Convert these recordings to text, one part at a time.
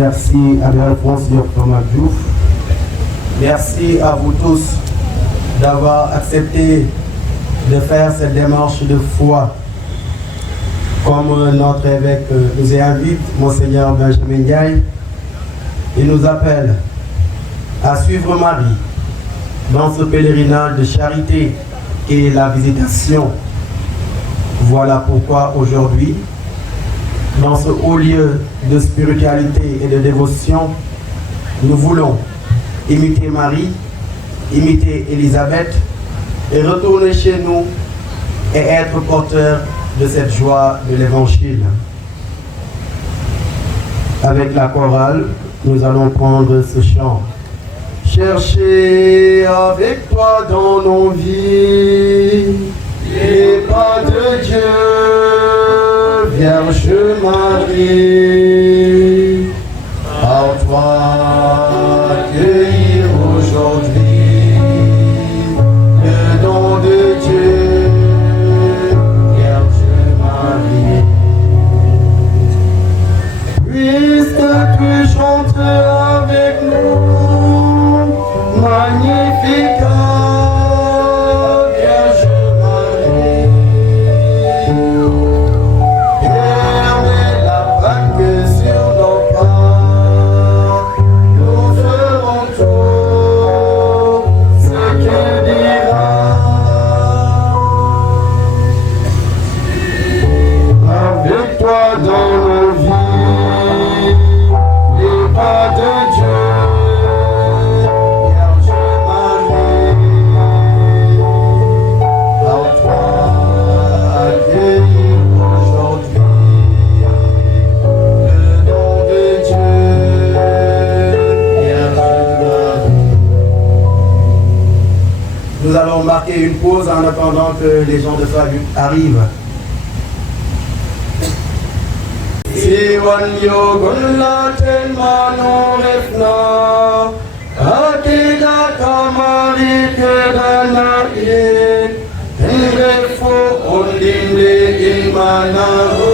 Merci à Alphonse Thomas Diouf. Merci à vous tous d'avoir accepté de faire cette démarche de foi. Comme notre évêque nous invite, Monseigneur Benjamin Ndiaye, il nous appelle à suivre Marie dans ce pèlerinage de charité et la visitation. Voilà pourquoi aujourd'hui, dans ce haut lieu de spiritualité et de dévotion, nous voulons imiter Marie, imiter Élisabeth et retourner chez nous et être porteurs de cette joie de l'Évangile. Avec la chorale, nous allons prendre ce chant. Cherchez avec toi dans nos vies les pas de Dieu, Vierge Marie, par toi accueillir aujourd'hui le don de Dieu, Vierge Marie. Puisque tu chantes avec nous, Magnificat, Vierge Marie, permets la vague sur nos pas, nous ferons tout ce qu'il dira. Avec toi dans nos vies, les pas de Dieu. Nous allons marquer une pause en attendant que les gens de salut arrivent. Si wan yogon la tellement non refna, akida kamari kedana in, refo ondinde imanaho.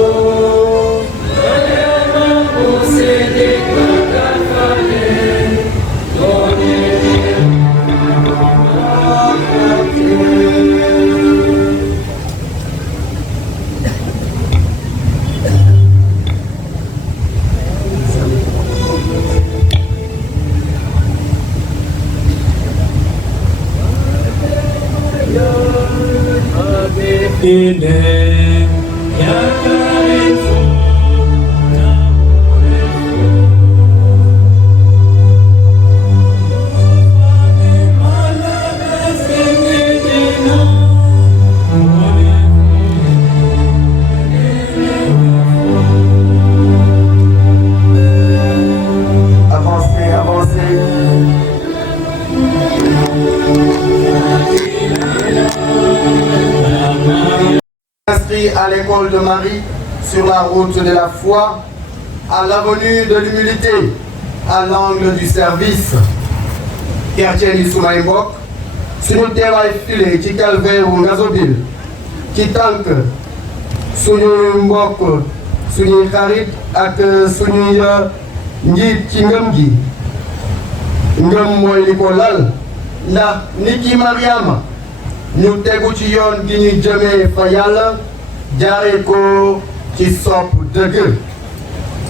À l'école de Marie, sur la route de la foi, à l'avenue de l'humilité, à l'angle du service. Quartier du Soumaïmbok, sur le terrain filé, qui calvaire ou gazobil, qui tank, sur le mbok, sur le charit, avec sur le njit ci ngëm gi. Ngëm mooy li ko lal, ndax ni ki Mariama, ñu tegu ci yoon gi ñu jëmee fa Yàlla, jaaree ko ci sopp dëgg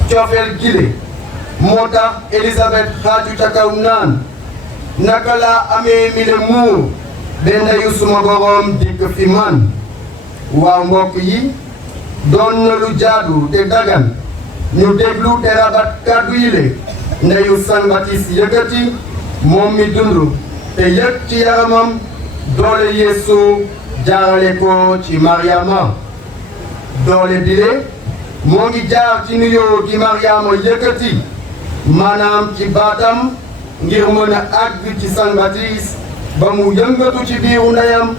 cofeel gile moo tax Élisabeth xaaju ca kaw naan naka laa amee mi le muur be ndeyu suma boroom dikk fi man. waaw mbokk yi doon na lu jaadu te dagan ñu déglu te rabat kàddu yile ndeyu San Baptiste yëkkati moom mi dund te yëg ci yaramam doole Yeesu jaarale ko ci Mariama. doole bile moo ngi jaar ci nuyoo gi Mariama yëkkati maanaam ci baatam ngir mën a àgg ci San Baptiste ba mu yëngatu ci biiru ndeyam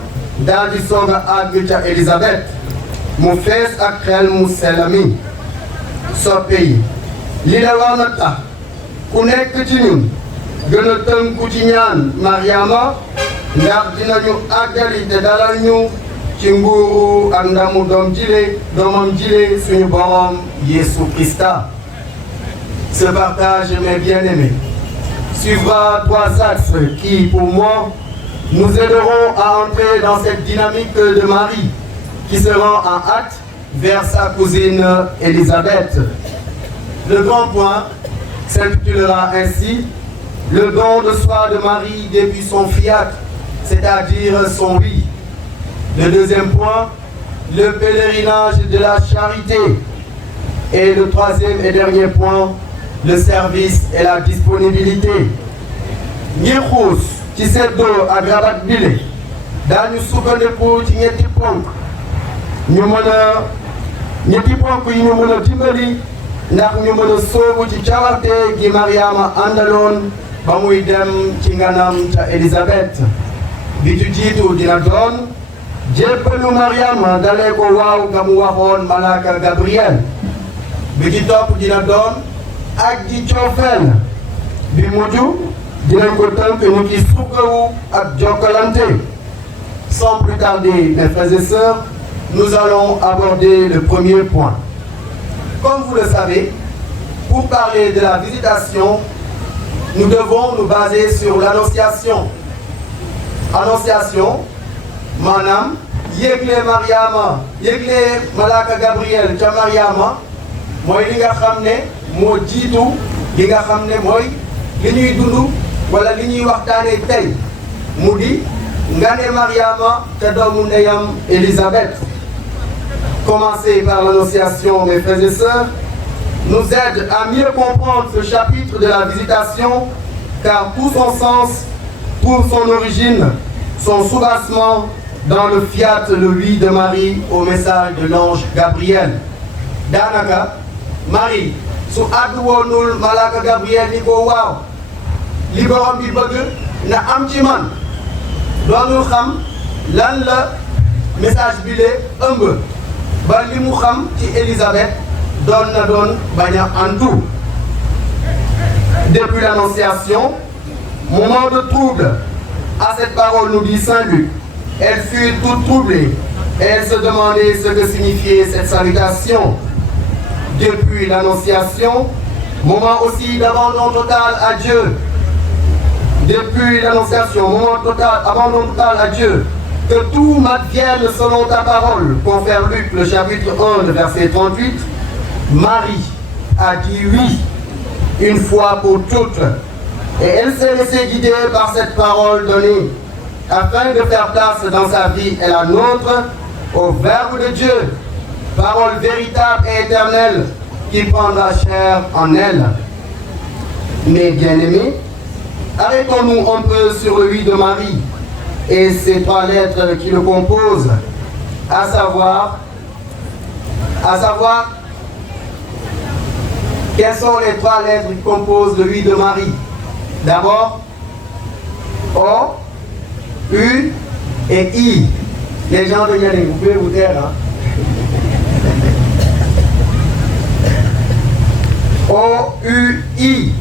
daal di soog a àgg ca Élisabeth mu fees ak xel mu sell mi. soppe yi li la war na tax ku nekk ci ñun gën a tënku ci ñaan Mariama ndax dinañu àggali te dalal ñu ci nguuru ak ndamu doomam jile suñu borom Yesu Krista. Ce partage, mes bien-aimés, suivra 3 axes qui, pour moi, nous aideront à entrer dans cette dynamique de Marie qui se rend en hâte vers sa cousine Élisabeth. Le grand point s'intitulera ainsi « Le don de soi de Marie depuis son fiat », c'est-à-dire son oui. Le deuxième point, le pèlerinage de la charité. Et le troisième et dernier point, le service et la disponibilité. ngir xuus ci seddoo ak rabat bile daañu sukkandiku ci ñetti ponk yi ñu mën a dimbali ndax ñu mën a sóobu ci cawarte gi Mariama àndaloon ba muy dem ci nganam ca Élisabeth. bi ci jiitu dina doon jébbalu Mariama dalee ko waaw nga mu waxoon malaaka Gabriel. bi ci topp dina doon ak ji coofeel bi mujj dinañ ko tënk ñu ci sukkawu ak jokkalante. Sans plus tarder, mes frères et sœurs, nous allons aborder le premier point. Comme vous le savez, pour parler de la visitation, nous devons nous baser sur l'annonciation. Annonciation, maanaam yégle Mariama yégle Malaka Gabriel ca Mariama mooy li nga xam ne moo jiitu li nga xam ne mooy li ñuy dund wala li ñuy waxtaanee tey mu di ngane Mariama ca doomu ndeyam Élisabeth. Commencer par l'annonciation, mes frères et sœurs, nous aide à mieux comprendre ce chapitre de la visitation, car tout son sens, pour son origine, son soubassement dans le fiat, le oui de Marie au message de l'ange Gabriel. Daanaka Marie su àddu woonul malaaka Gabriel ni ko waaw li borom bi bëgg na am ci man doonul xam lan la message bi lee ëmb ba li mu xam ci Élisabeth doon na doon bañ a antu. Depuis l'annonciation, moment de trouble, à cette parole nous dit Saint Luc, elle fut toute troublée et elle se demandait ce que signifiait cette salutation. Depuis l'annonciation, moment aussi d'abandon total à Dieu. Depuis l'annonciation, moment total, abandon total à Dieu. Que tout m'advienne selon ta parole. Confère Luc, le chapitre 1, le verset 38. Marie a dit oui, une fois pour toutes. Et elle s'est laissée guider par cette parole donnée, afin de faire place dans sa vie et la nôtre au Verbe de Dieu, parole véritable et éternelle qui prendra chair en elle. Mes bien-aimés, arrêtons-nous un peu sur le oui de Marie et ces 3 lettres qui le composent, à savoir, quelles sont les 3 lettres qui composent le oui de Marie? D'abord, O, U et I. Les gens de Yannick, vous pouvez vous taire, hein? O, U, I.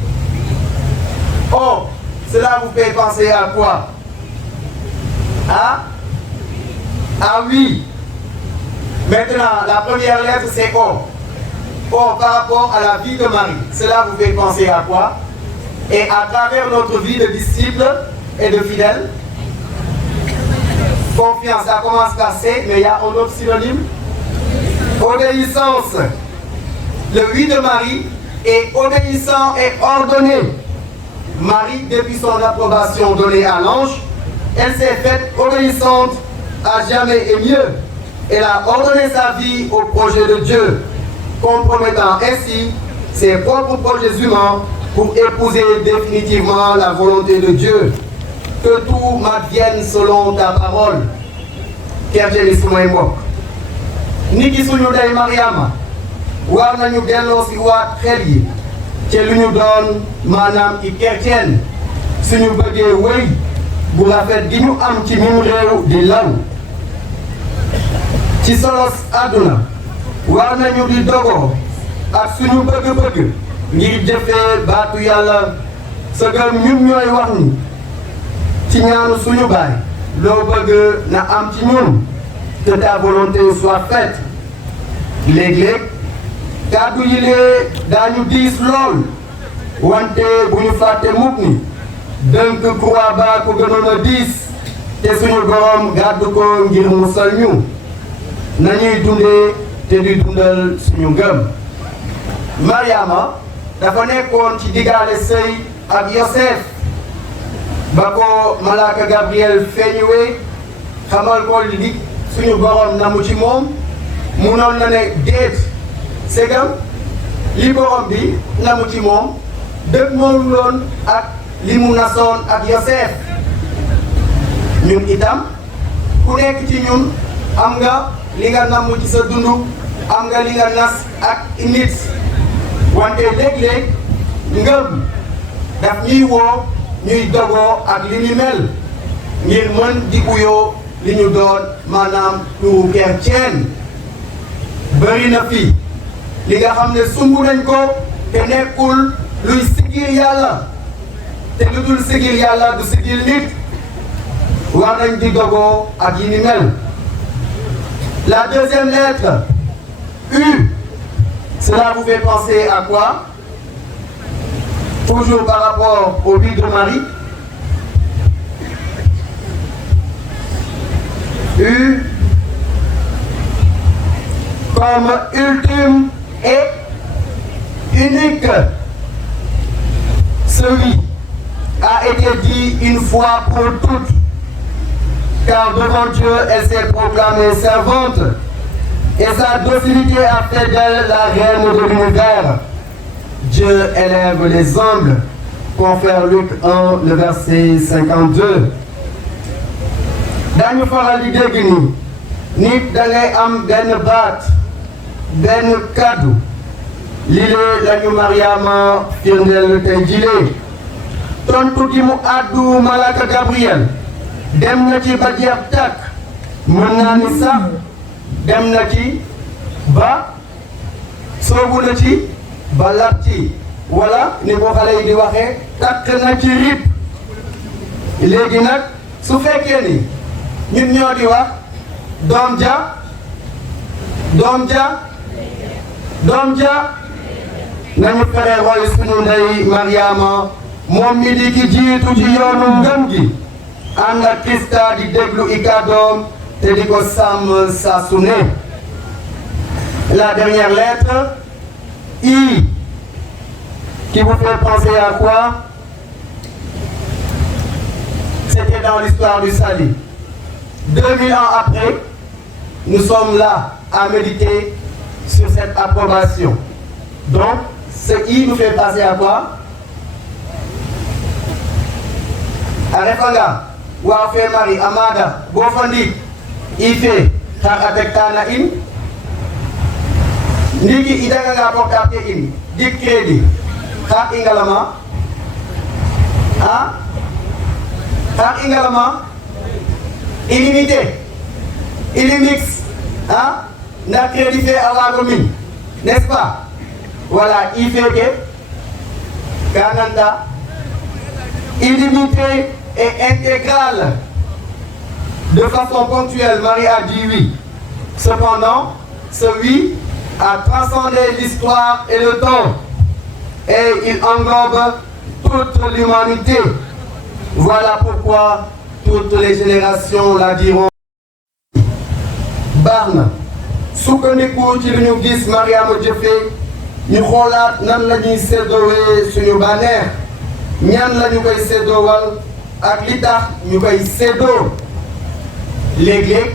O, cela vous fait penser à quoi? Ah oui. Maintenant, la première lettre c'est O. O par rapport à la vie de Marie. Cela vous fait penser à quoi? Et à travers notre vie de disciples et de fidèles, confiance, ça commence par C, mais il y a un autre synonyme. Obéissance. Le oui de Marie est obéissant et ordonné. Marie, depuis son approbation donnée à l'ange, elle s'est faite obéissante à jamais et mieux. Elle a ordonné sa vie au projet de Dieu, compromettant ainsi ses propres projets humains pour épouser définitivement la volonté de Dieu. Que tout m'advienne selon ta parole. Kerjeni sumay mbokk ni ki suñu day Mariama war nañu delloo si waat xel yi ci lu ñu doon maanaam ci chrétienne suñu bëggee wéy bu rafet gi ñu am ci mim réew di law ci solos àdduna war nañu di dogoo ak suñu bëgg-bëgg ngir jëfee baatu yàlla sëgam ñun ñooy wax ni ci ñaanu suñu baay loo bëgg na am ci ñun que ta volonté soit faite. Léeg-léeg kàddu yi lee daañu diis lool wante bu ñu fàtte mukk ni dënk croix ba ko gënoon a diis te suñu borom gàddu ko ngir musal ñu nañuy dundee te di dundal suñu ngëm. Mariama dafa nekkoon ci digaale sëy ak Yosef ba ko malaaka Gabriel feeñuwee xamal ko li suñu borom namu ci moom munoon na ne déet segam li borom bi namu ci moom dëgg moom loon ak li mu nasoon ak Yosef. ñun itam ku nekk ci ñun am nga li nga namm ci sa dund am nga li nga nas ak nit wante léeg-léeg ngëm daf ñuy woo ñuy dogoo ak li ñu mel ngir mën di uyoo li ñu doon maanaam turu chrétien. bëri na fi li nga xam ne sumb nañ ko te nekkul luy sigil yàlla te lu dul sigil yàlla du sigil nit war nañ di dogoo ak yi ni mel. La deuxième lettre U, cela vous fait penser à quoi? Toujours par rapport au vie de Marie. U comme ultime et unique. Ce oui a été dit une fois pour toutes, car devant Dieu, elle s'est proclamée servante, et sa docilité a fait d'elle la reine de l'univers. Dieu élève les humbles, confère Luc 1, le verset 52. dañu faral di dégg ni nit da ngay am benn baat benn kaddu lile lañu Mariama firndeel tey jilee tontu gi mu àddu malaka Gabriel dem na ci ba jeex tàkk mën naa ni sax dem na ci ba soobu na ci ba lat ci wala ni ko xale yi di waxee takk na ci rib. léegi nag su fekkee ni ñun ñoo di wax doom ja doom ja doom ja nañu fexe roy suñu ndey Mariama moom mi di ki jiitu ci yoonu ngëm gi ànd ak Krista di déglu i kàddoom te di ko sàmm saa su ne. La dernière lettre I qui vous fait penser à quoi? C'était dans l'histoire du salut. 2000 ans après, nous sommes là à méditer sur cette approbation. Donc, ce I nous fait passer à quoi? À Refanga, Wafe Marie, Amada, Bofondi, Ife, Taratekana in, Niki Idanga Portate in, Dik Kredi, Kak Ingalama, Kak Ingalama, illimité, illimix, n'a crédit fait à la commune, n'est-ce pas? Voilà, il fait que Kananda, illimité et intégrale. De façon ponctuelle, Marie a dit oui. Cependant, ce oui a transcendé l'histoire et le temps. Et il englobe toute l'humanité. Voilà pourquoi toutes les générations la diront. Barna sukkandiku ci li ñu gis Mariama jëfee ñu xoolaat nan la ñuy séddoowee suñu bànneex ñan la ñu koy séddoowal ak li tax ñu koy séddoo. léeg-léeg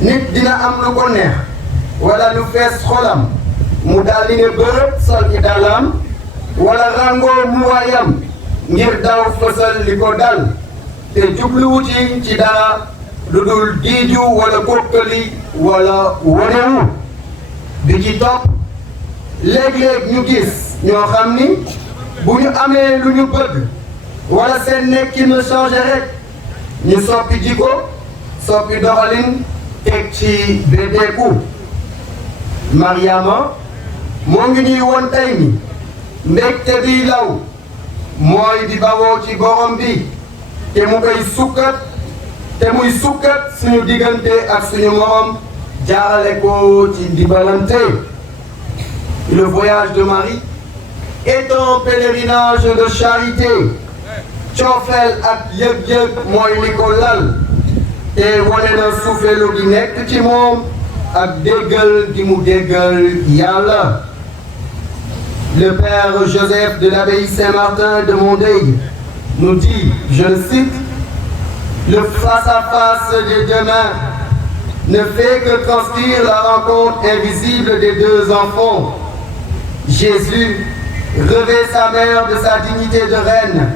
nit dina am lu ko neex wala lu fees xolam mu daal di ne bërëb sol ci dàllam wala rangoo muwaayam ngir daw fësal li ko dal te jubluwu ci dara lu dul diiju wala kokkali wala wonewu bi ci topp léeg-léeg ñu gis ñoo xam ni bu ñu amee lu ñu bëgg wala seen nekkin changé rek ñu soppi jikko soppi doxalin teg ci beddeeku. Mariama moo ngi ñuy woon tey ni mbégte bi law mooy di bawoo ci borom bi te mu koy sukkat te muy sukkat suñu diggante ak suñu morom jaarale ko ci dimbalante. Le voyage de Marie est un pèlerinage de charité. Coofeel ak yëg-yëg mooy li ko lal te wane na suufeelu gi nekk ci moom ak déggal gi mu déggal Yàlla. Le père Joseph de l'abbaye Saint-Martin de Mondeuil nous dit, je le cite, le face-à-face des deux mains ne fait que transcrire la rencontre invisible des deux enfants. Jésus revêt sa mère de sa dignité de reine.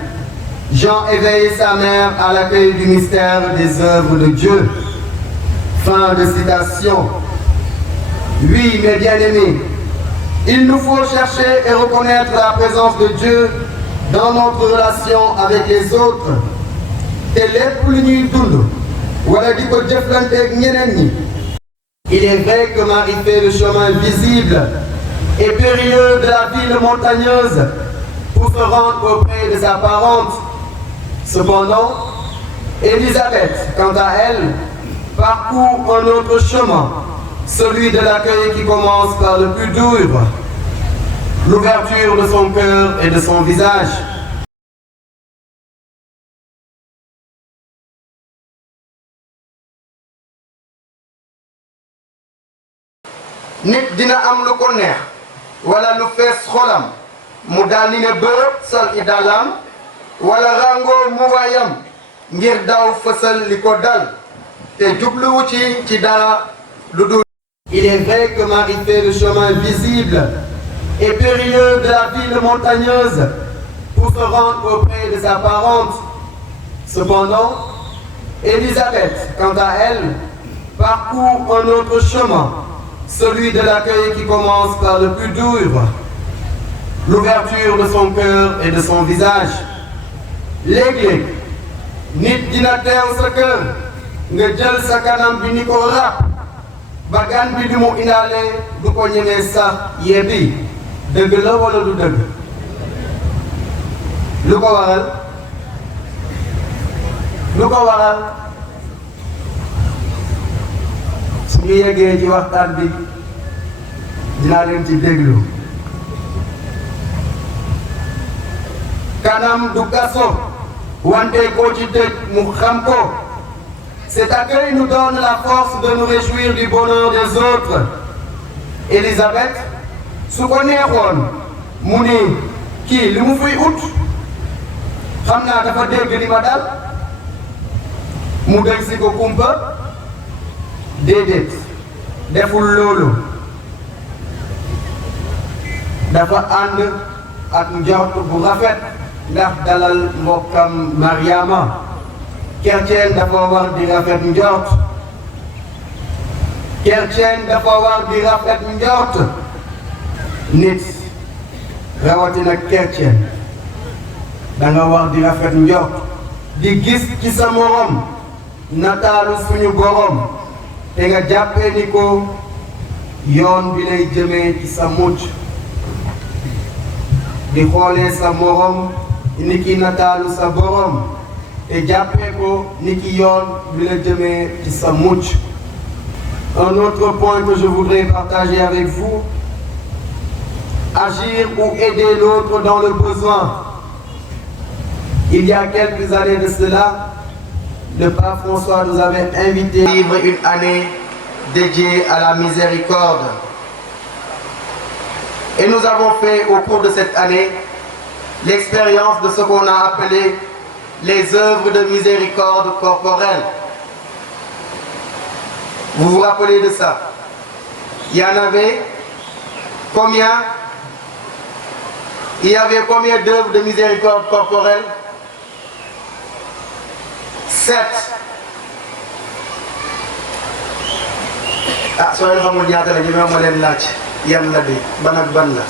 Jean éveille sa mère à l'accueil du mystère des œuvres de Dieu. Fin de citation. Oui, mes bien-aimés, il nous faut chercher et reconnaître la présence de Dieu dans notre relation avec les autres. te lépp lu ñuy dund wala di ko jëflanteeg ñeneen ñi. Il est vrai que Marie fait le chemin visible et périlleux de la ville montagneuse pour se rendre auprès de sa parente. Cependant, Élisabeth, quant à elle, parcourt un autre chemin, celui de l'accueil qui commence par le plus dur, l'ouverture de son cœur et de son visage. Nit dina am lu ko neex wala lu fees xolam mu daal di ne bërëb sol i dàllam wala rangoo mu waayam ngir daw fësal li ko dal te jubluwu ci dara lu dul. Il est vrai que Marie fait le chemin visible et périlleux de la ville montagneuse pour se rendre auprès de sa parente. Cependant, Élisabeth, quant à elle, parcourt un autre chemin, celui de l'accueil qui commence par le plus dur, l'ouverture de son cœur et de son visage. Léeg-léeg nit dina teew sa kër nga jël sa kanam bi ni ko ràpp ba gan bi di mu indaale du ko ñemee sax yebbi. Dëgg la wala du dëgg? Lu ko waral? Lu ko waral? su ñu yeggee ci waxtaan bi dinaa leen ci déglu. Kanam du kaso wante koo ci tëj mu xam ko. Cet accueil nous donne la force de nous réjouir du bonheur des autres. Élisabeth su ko neexoon mu ni kii li mu fiy ut xam naa dafa dégg li ma dal mu dëj si ko kumpa. Déedéet deful loolu dafa ànd ak njort bu rafet ndax dalal mbokkam Mariama. Chrétien dafa war di rafet njort. Chrétien dafa war di rafet njort. Nit rawatina chrétien da nga war di rafet njort di gis ci sa morom nataalu suñu borom te nga jàppee ni ko yoon bi lay jëmee ci sa mucc di xoolee sa morom ni ki nataalu sa borom te jàppee ko ni ki yoon bi la jëmee ci sa mucc. Un autre point que je voudrais partager avec vous: agir ou aider l'autre dans le besoin. Il y a quelques années de cela, le pape François nous avait invité à vivre une année dédiée à la miséricorde. Et nous avons fait au cours de cette année l'expérience de ce qu'on a appelé les œuvres de miséricorde corporelle. Vous vous rappelez de ça? Il y en avait combien? Il y avait combien d'œuvres de miséricorde corporelle? 7. Ah, soo leen xamul ñaata la ñu ma leen laaj yan la de ban ak ban la.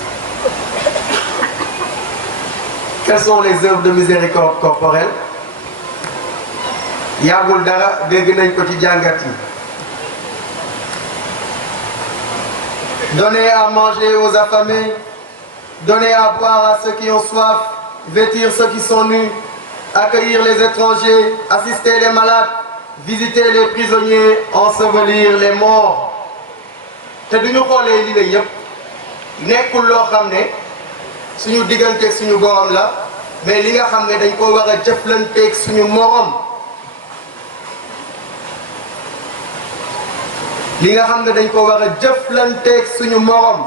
Quelles sont les œuvres de miséricorde corporelle? Yàggul dara dégg nañ ko ci jàngat yi. Donner à manger aux affamés, donner à boire à ceux qui ont soif, vêtir ceux qui sont nus, accueillir les étrangers, assister les malades, visiter les prisonniers, ensevelir les morts. te duñu xoolee li la yëpp nekkul loo xam ne suñu digganteeg suñu borom la mais li nga xam ne dañ ko war a jëflanteeg suñu morom li nga xam ne dañ ko war a jëflanteeg suñu morom.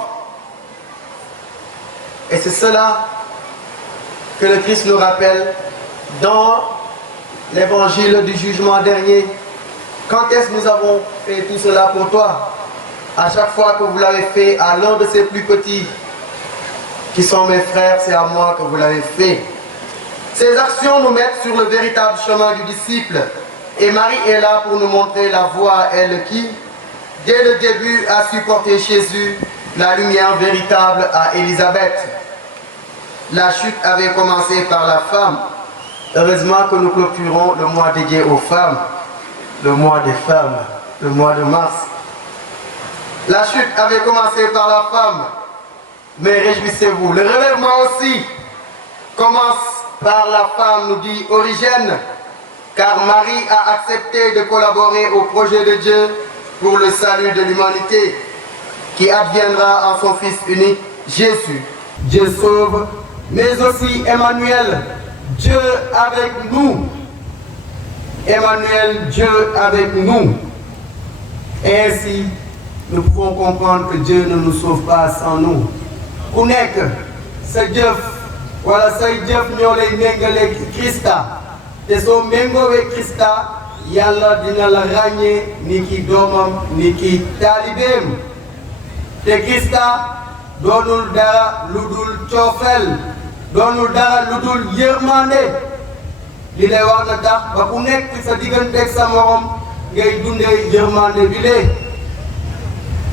Et c'est cela que le Christ nous rappelle dans l'évangile du jugement dernier. Quand est-ce que nous avons fait tout cela pour toi? À chaque fois que vous l'avez fait à l'un de ces plus petits qui sont mes frères, c'est à moi que vous l'avez fait. Ces actions nous mettent sur le véritable chemin du disciple. Et Marie est là pour nous montrer la voie, elle qui, dès le début, a su porter Jésus, la lumière véritable à Élisabeth. La chute avait commencé par la femme. Heureusement que nous clôturons le mois dédié aux femmes, le mois des femmes, le mois de mars. La chute avait commencé par la femme, mais réjouissez-vous. Le relèvement aussi commence par la femme, nous dit Origène, car Marie a accepté de collaborer au projet de Dieu pour le salut de l'humanité, qui adviendra en son Fils unique, Jésus. Dieu sauve, mais aussi Emmanuel, Dieu avec nous. Emmanuel, Dieu avec nous. Et ainsi, nous pouvons comprendre que Dieu ne nous sauve pas sans nous. Ku nekk sa jëf wala say jëf ñoo lay méngaleeg Krista te soo méngoowee Krista Yàlla dina la ràññee ni ki doomam ni ki taalibeem te Krista doonul dara lu dul coofeel doonul dara lu dul yërmande li lay wax na tax ba ku nekk sa digganteeg sa morom ngay dundee yërmande bi lee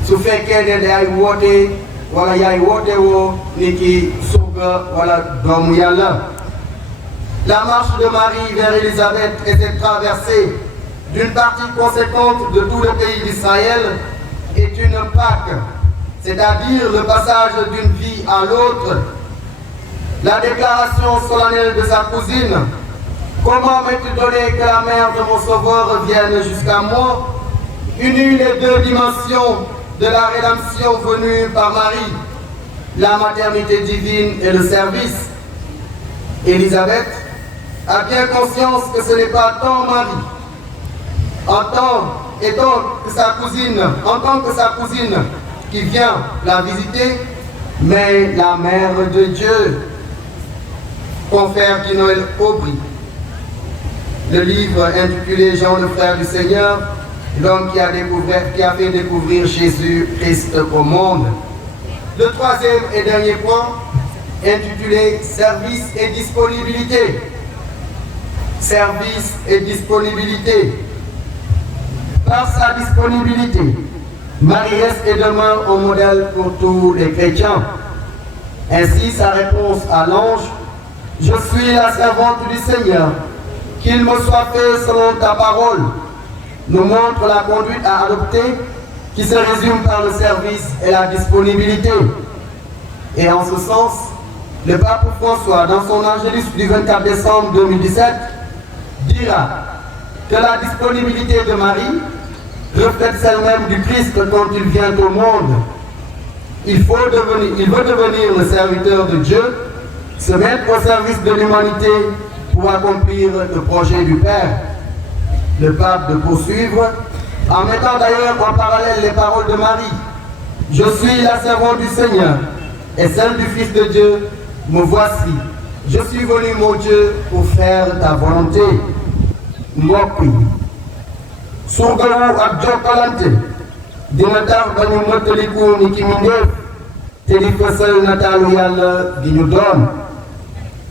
su fekkee ne day woote wala yaay woote woo ni ki surga wala doomu Yàlla. La marche de Marie vers Élisabeth était traversée d'une partie conséquente de tout le pays d'Israël est une Pâque, c'est-à-dire le passage d'une vie à l'autre. La déclaration solennelle de sa cousine, comment m'es-tu donné que la mère de mon sauveur revienne jusqu'à moi, unit les deux dimensions de la rédemption venue par Marie, la maternité divine et le service. Élisabeth a bien conscience que ce n'est pas tant Marie, en tant que sa cousine qui vient la visiter, mais la mère de Dieu. Confère du Noël Aubry. Le livre intitulé Jean le frère du Seigneur, l'homme qui a fait découvrir Jésus-Christ au monde. Le troisième et dernier point, intitulé Service et disponibilité. Service et disponibilité. Par sa disponibilité, Marie reste et demeure un modèle pour tous les chrétiens. Ainsi, sa réponse à l'ange, je suis la servante du Seigneur, qu'il me soit fait selon ta parole, nous montre la conduite à adopter qui se résume par le service et la disponibilité. Et en ce sens, le pape François, dans son Angélus du 24 décembre 2017, dira que la disponibilité de Marie reflète celle-même du Christ quand il vient au monde. Il veut devenir le serviteur de Dieu, se mettre au service de l'humanité pour accomplir le projet du Père. Le pape de poursuivre, en mettant d'ailleurs en parallèle les paroles de Marie. Je suis la servante du Seigneur et celle du Fils de Dieu, me voici. Je suis venu, mon Dieu, pour faire ta volonté. Mbokk yi surgawu ak jokkalante dina tax ba ñu mottaliku ni ki mbindéef te di fësal nataalu Yàlla di ñu doon.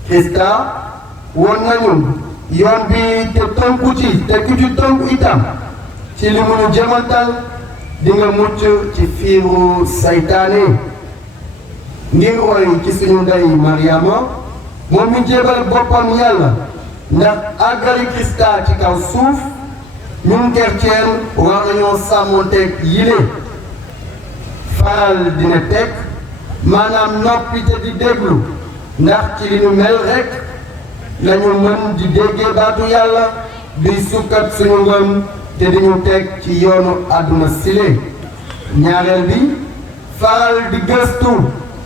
Krista woon nañu yoon bi te tënku ci te ku ci tënku itam ci li mu ñu jëmantal di nga mucc ci fiiru saytaane. Ngir roy ci suñu ndey Mariama moom mi jébal boppam Yàlla ndax àggali Krista ci kaw suuf ñun chrétien war nañoo sàmmonteeg yile faral dina teg maanaam noppi te di déglu ndax ci li ñu mel rek lañu mën di déggee baatu Yàlla di sukkat suñu ngëm te di ñu teg ci yoonu àdduna sile. ñaareel bi faral di gëstu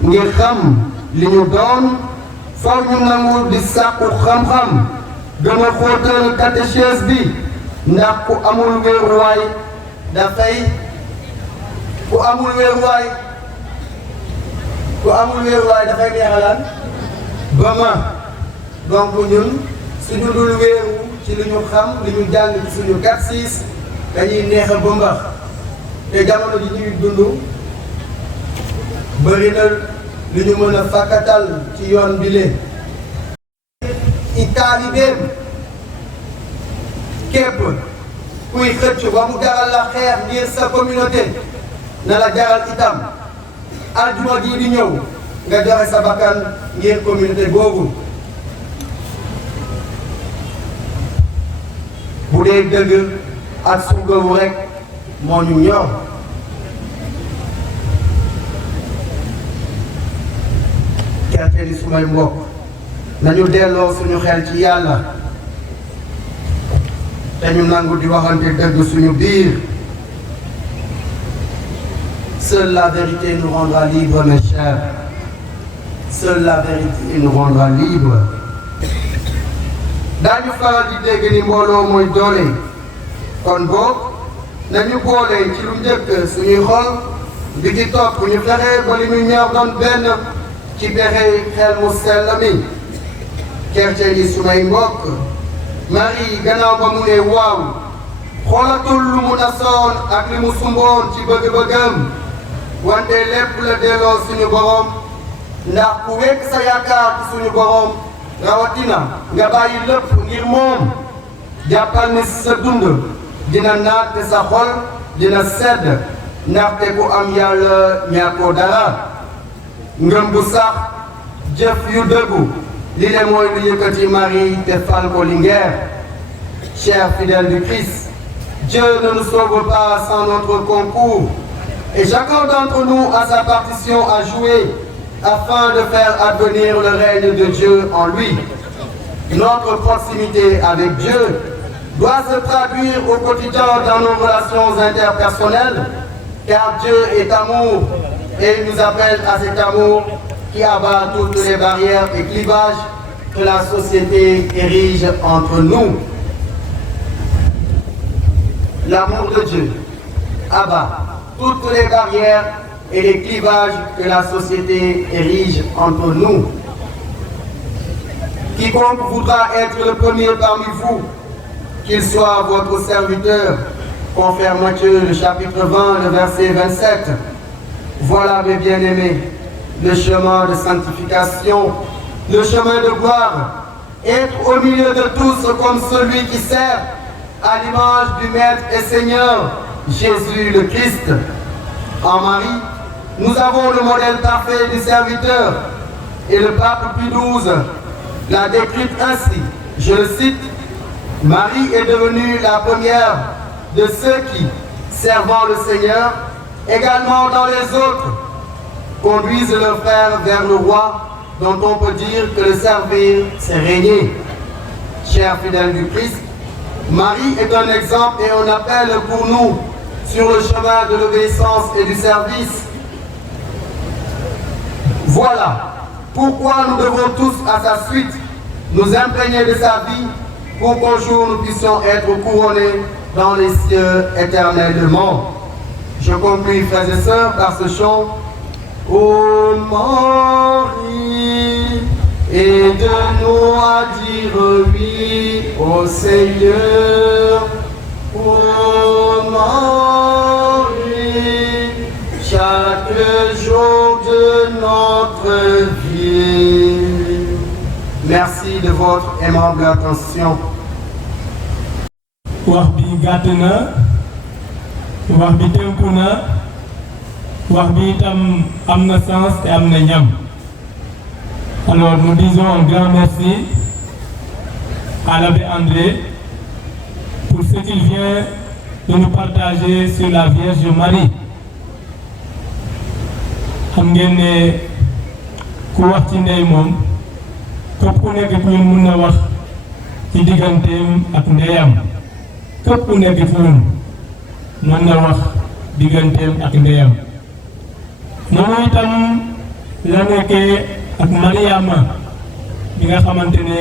ngir xam li ñu doon foog ñu nangu di sàkku xam-xam gën a xóotal catéchèse bi ndax ku amul wéeruwaay dafay neexalaan ba ma donc ñun suñu dul wéeru ci li ñu xam li ñu jàng ci suñu catéchisme dañuy neexa ba mbax te jamono ji ñuy dund bëri na li ñu mën a fakkatal ci yoon bi lee i taalibeem képp kuy xëcc ba mu jaral la xeex ngir sa communauté na la jaral itam aljuma ji di ñëw nga joxe sa bakkan ngir communauté boobu bu dee dëgg ak suugaru rek moo ñu ñor gerte di sumay mbokk nañu delloo suñu xel ci yàlla te ñu nangu di waxante dëgg suñu biir. Seule la vérité nous rendra libres, mes chers. Seule la vérité nous rendra libres. daañu faral di dégg ni mbooloo mooy doole kon boog nañu boole ci lu njëkk suñuy xol bi ci topp ñu fexe ba li ñu ñor doon benn ci pexe xel mu sell mi. Chrétien yi sumay mbokk Marie gannaaw ba mu ne waaw xoolatul lu mu nasoon ak li mu sumboon ci bëgg-bëggam wante lépp la delloo suñu borom ndax ku wekk sa yaakaar ci suñu borom rawatina nga bàyyi lépp ngir moom jàppal ni sa dund dina naat te sa xol dina sedd ndaxte ku am yàlla ñàkkoo dara ngëm bu sax jëf yu dëggu li le mooy lu yëkkati Marie te fal ko Linguère. Chers fidèles du Christ, Dieu ne nous sauve pas sans notre concours et chacun d'entre nous a sa partition à jouer afin de faire advenir le règne de Dieu en lui. Notre proximité avec Dieu doit se traduire au quotidien dans nos relations interpersonnelles, car Dieu est amour et il nous appelle à cet amour qui abat toutes les barrières et clivages que la société érige entre nous. L'amour de Dieu abat toutes les barrières et les clivages que la société érige entre nous. Quiconque voudra être le premier parmi vous, qu'il soit votre serviteur, confère Matthieu le chapitre 20, le verset 27. Voilà, mes bien-aimés, le chemin de sanctification, le chemin de gloire, être au milieu de tous comme celui qui sert à l'image du Maître et Seigneur, Jésus le Christ. En Marie, nous avons le modèle parfait du serviteur et le pape Pie XII l'a décrite ainsi, je le cite, Marie est devenue la première de ceux qui, servant le Seigneur, également dans les autres, conduisent leurs frères vers le roi dont on peut dire que le servir, c'est régner. Chers fidèles du Christ, Marie est un exemple et un appel pour nous sur le chemin de l'obéissance et du service. Voilà pourquoi nous devons tous à sa suite nous imprégner de sa vie pour qu'un jour nous puissions être couronnés dans les cieux éternellement. Je conclue, frères et sœurs, par ce chant. Ô Marie, aide-nous à dire oui au Seigneur. Ô Marie, chaque jour de notre vie. Merci de votre aimable attention. wax bi gàtt na wax bi tënku na wax bi itam am na sens te am na ñam. Alors nous disons un grand merci à l'abbé André pour ce qu'il vient de nous partager sur la Vierge Marie. xam ngeen ne ku wax ci ndey moom képp ku nekk ci ñun mun na wax ci digganteem ak ndeyam. képp ku nekk ci ñun mën na wax digganteem ak ndeyam. noonu itam la nekkee ak Mariama bi nga xamante ne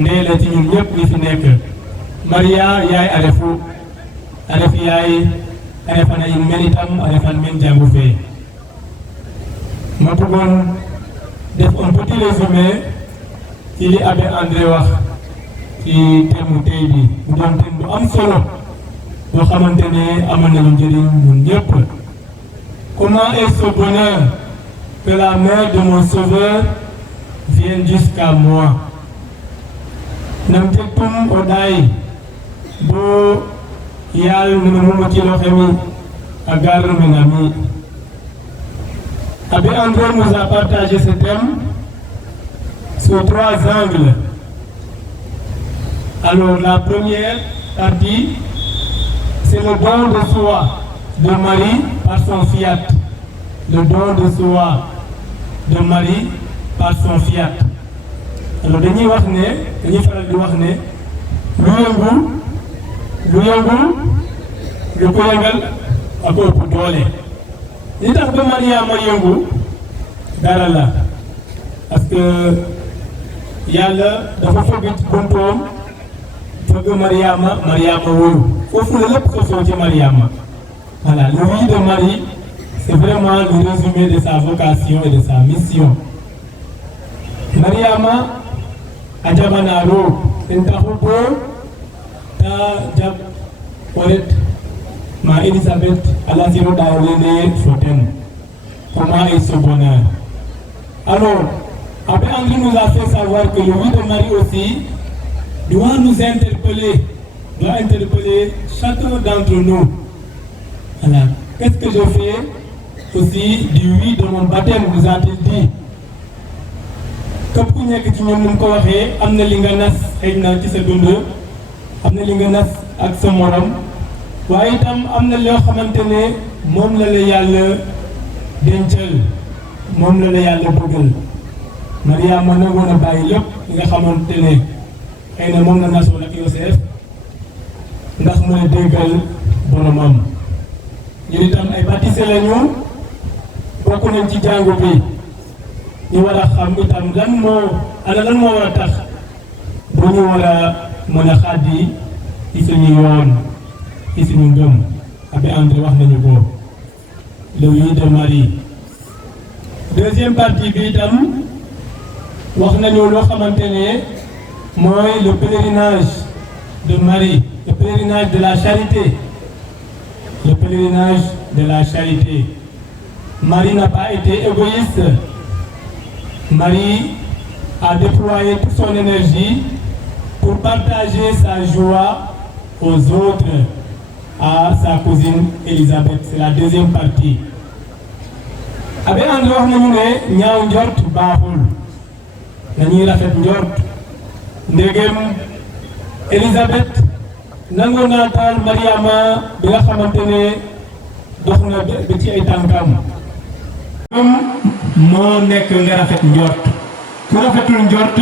ndey la ci ñun ñëpp ñi fi nekk Maria yaay arefu yaay arefana in men itam arefan men jàngu fee ma bëggoon def un petit résumé ci li Abbé André wax ci thème tey bi mu doon thème bu am solo boo xamante ne amal nañu njëriñ ñun ñëpp. Comment est ce bonheur que la mère de mon sauveur vienne jusqu'à moi? Nam tektum oday bo yal numu ci loxemi agar menami. Abbé André nous a partagé ce thème sur 3 angles. Alors la première partie, c'est le don de soi de Marie par son fiat. Le don de soi de Marie par son fiat. Alors dañuy wax ne dañuy faral di wax ne lu yëngu lu ko yëngal ak ëpp doole. li tax ba Mariama yëngu dara la parce que yàlla dafa fëgg ci buntoom fëgg Mariama wóoru foofu la lépp sosoo ci Mariama. Voilà, le oui de Marie, c'est vraiment le résumé de sa vocation et de sa mission. Mariama ajabanaro entahubo ta jab oret ma Elisabeth alasiro daolene foten. Comment est ce bonheur? Alors, Abbé André nous a fait savoir que le oui de Marie aussi doit nous interpeller, doit interpeller chacun d'entre nous. Voilà. Qu'est-ce que je fais aussi du oui de mon baptême, vous a-t-il dit? Képp ku nekk ci ñoom nu mu ko waxee am na li nga nas xëy na ci sa dund am na li nga nas ak sa morom waaye itam am na loo xamante ne moom la la yàlla dencal moom la la yàlla bëggal. Mariama nangoon a bàyyi lépp li nga xamante ne xëy na moom la nasoon ak Yosef ndax mooy déggal boromam. ñu itam ay baptisé lañu bokk nañ ci jàngu bi ñu war a xam itam lan moo war a tax bu ñu war a mën a xaddi ci suñu yoon ci suñu ngëm. Abbé André wax nañu ko le oui de Marie. Deuxième partie bi itam wax nañu loo xamante ne mooy le pèlerinage de Marie, le pèlerinage de la charité. Le pèlerinage de la charité. Marie n'a pas été égoïste. Marie a déployé toute son énergie pour partager sa joie aux autres, à sa cousine Elisabeth. C'est la deuxième partie. Abbé André wax nañu ne ñaaw njort baaxul nañuy rafet njort ndegem Elisabeth nangoo naa taal Mariama bi nga xamante ne dox na ba ci ay tànkam. moo nekk nga rafet njort ku rafetul njort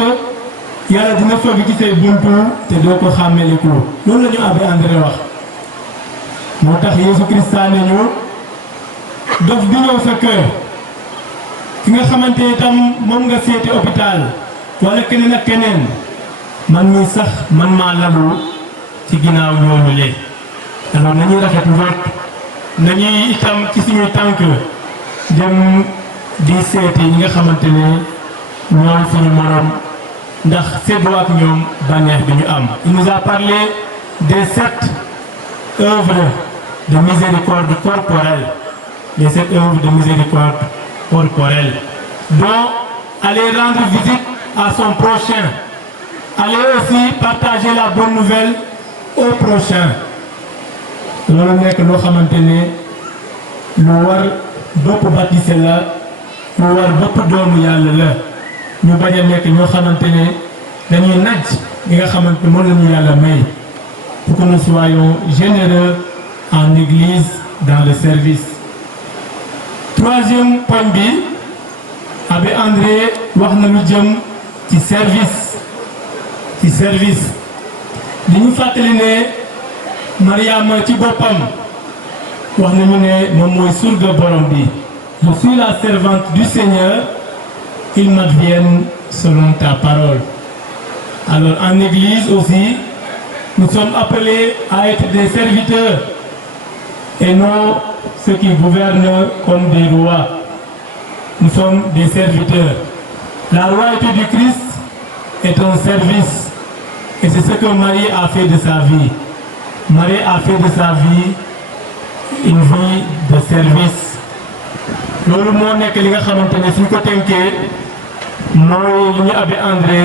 yàlla dina fëgg ci say buntu te doo ko xàmmeliku. loolu la ñu Abbé André wax. moo tax Yeesu Krista ne ñu dof bi ñëw sa kër ki nga xamante itam moom nga seeti hôpital wala keneen ak keneen man mii sax man maa lalu ci ginnaaw ñooñu leen. alors nañuy rafet njort nañuy itam ci suñuy tànk dem di seeti ñi nga xamante ne ñooy suñu morom ndax seddoo ak ñoom bànneex bi ñu am. Il nous a parlé des 7 œuvres de miséricorde corporelle, les 7 œuvres de miséricorde corporelle, dont aller rendre visite à son prochain, aller aussi partager la bonne nouvelle au prochain. loolu nekk loo xamante ne lu war bopp baptisé la lu war bopp doomu yàlla la ñu bañ a nekk ñoo xamante ne dañuy naj li nga xamante ne moom la ñu yàlla may pour que nous soyons généreux en église dans le service. Troisième point bi Abbé André wax na lu jëm ci service li ñu fàttali ne Mariama ci boppam wax nañu ne moom mooy surga borom bi. Je suis la servante du Seigneur, qu'il m'advienne selon ta parole. Alors en Église aussi, nous sommes appelés à être des serviteurs et non ceux qui gouvernent comme des rois. Nous sommes des serviteurs. La royauté du Christ est un service et c'est ce que Marie a fait de sa vie. Marie a fait de sa vie une vie de service. loolu moo nekk li nga xamante ne suñ ko tënkee mooy li ñu Abbé André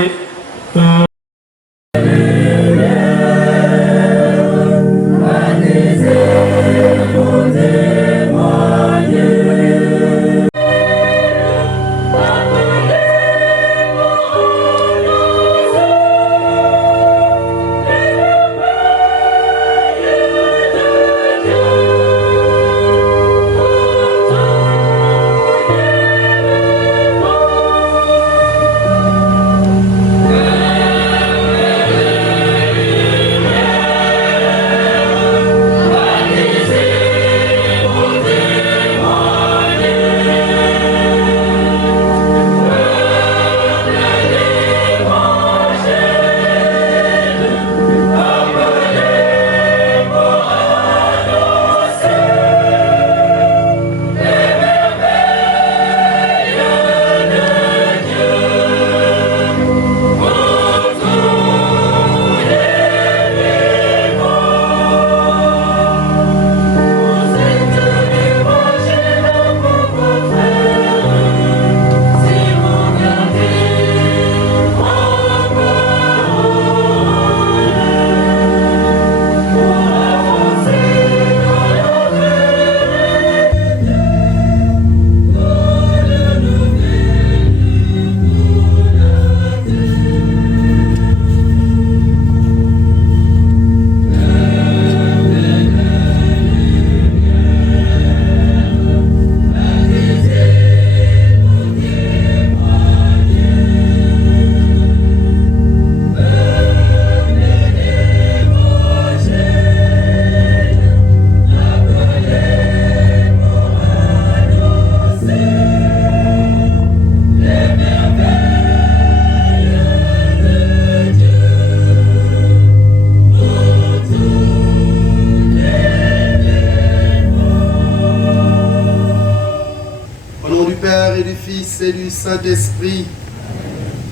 Saint-Esprit,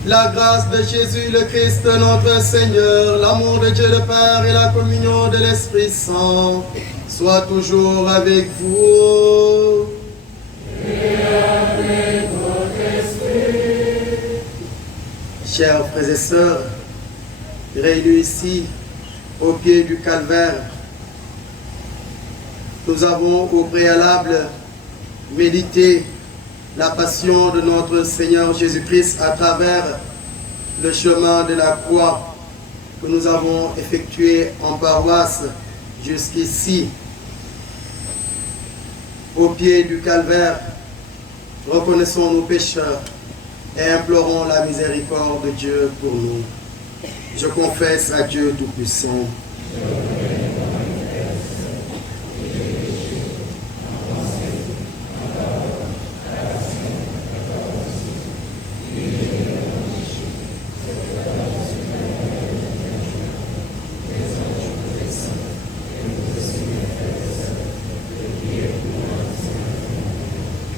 la grâce de Jésus le Christ notre Seigneur, l'amour de Dieu le Père et la communion de l'Esprit Saint soient toujours avec vous. Et avec votre esprit. Chers frères et sœurs, réunis ici au pied du calvaire, nous avons au préalable médité la passion de notre Seigneur Jésus-Christ à travers le chemin de la croix que nous avons effectué en paroisse jusqu'ici. Au pied du calvaire, reconnaissons nos pécheurs et implorons la miséricorde de Dieu pour nous. Je confesse à Dieu Tout-Puissant.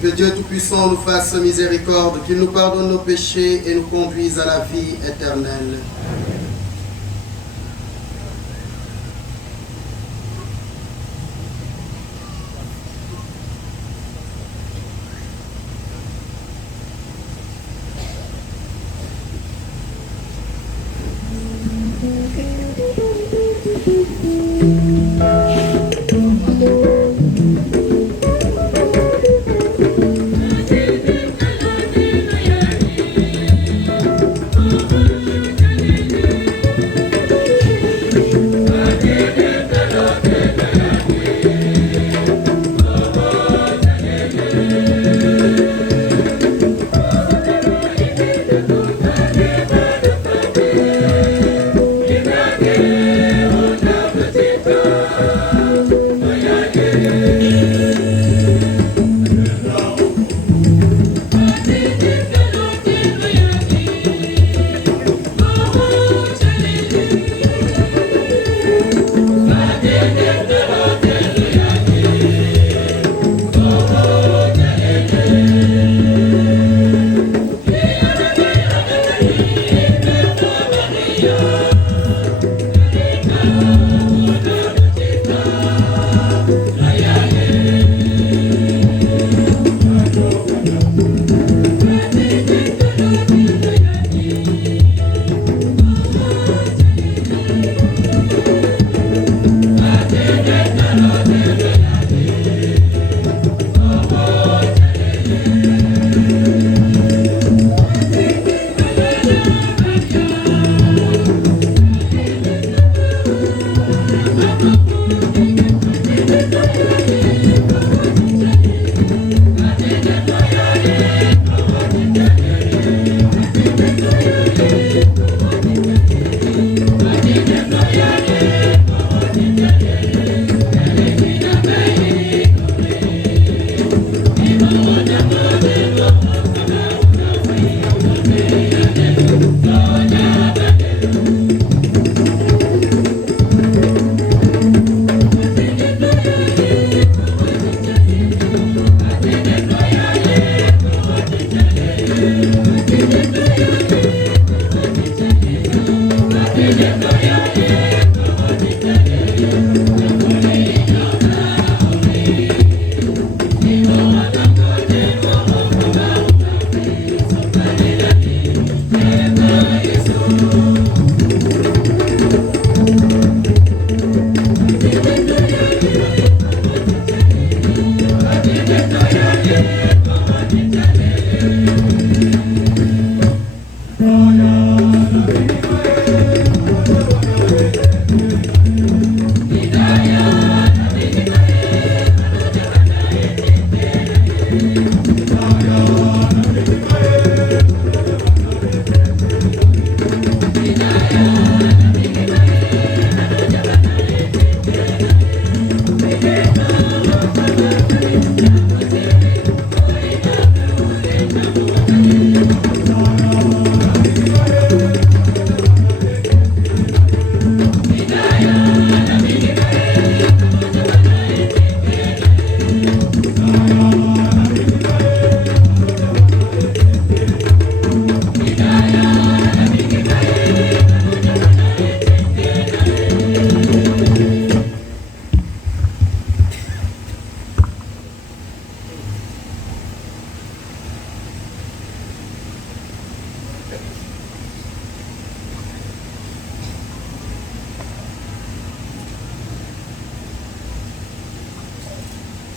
Que Dieu Tout-Puissant nous fasse miséricorde, qu'il nous pardonne nos péchés et nous conduise à la vie éternelle.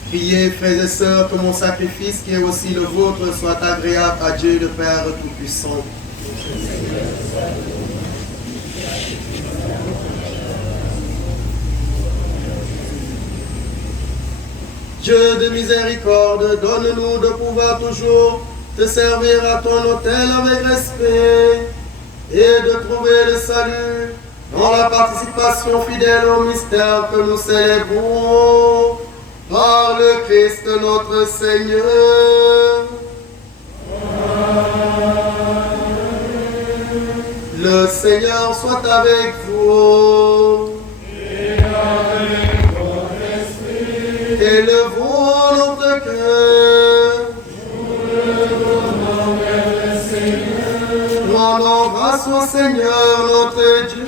Priez, frères et sœurs, que mon sacrifice, qui est aussi le vôtre, soit agréable à Dieu le Père Tout-Puissant. Dieu de miséricorde, donne-nous de pouvoir toujours te servir à ton autel avec respect et de trouver le salut dans la participation fidèle au mystère que nous célébrons. Par le Christ notre Seigneur. Le Seigneur soit avec vous. Et avec votre esprit. Élevons notre cœur. Nous vers le Seigneur. Rendons grâce au Seigneur notre Dieu.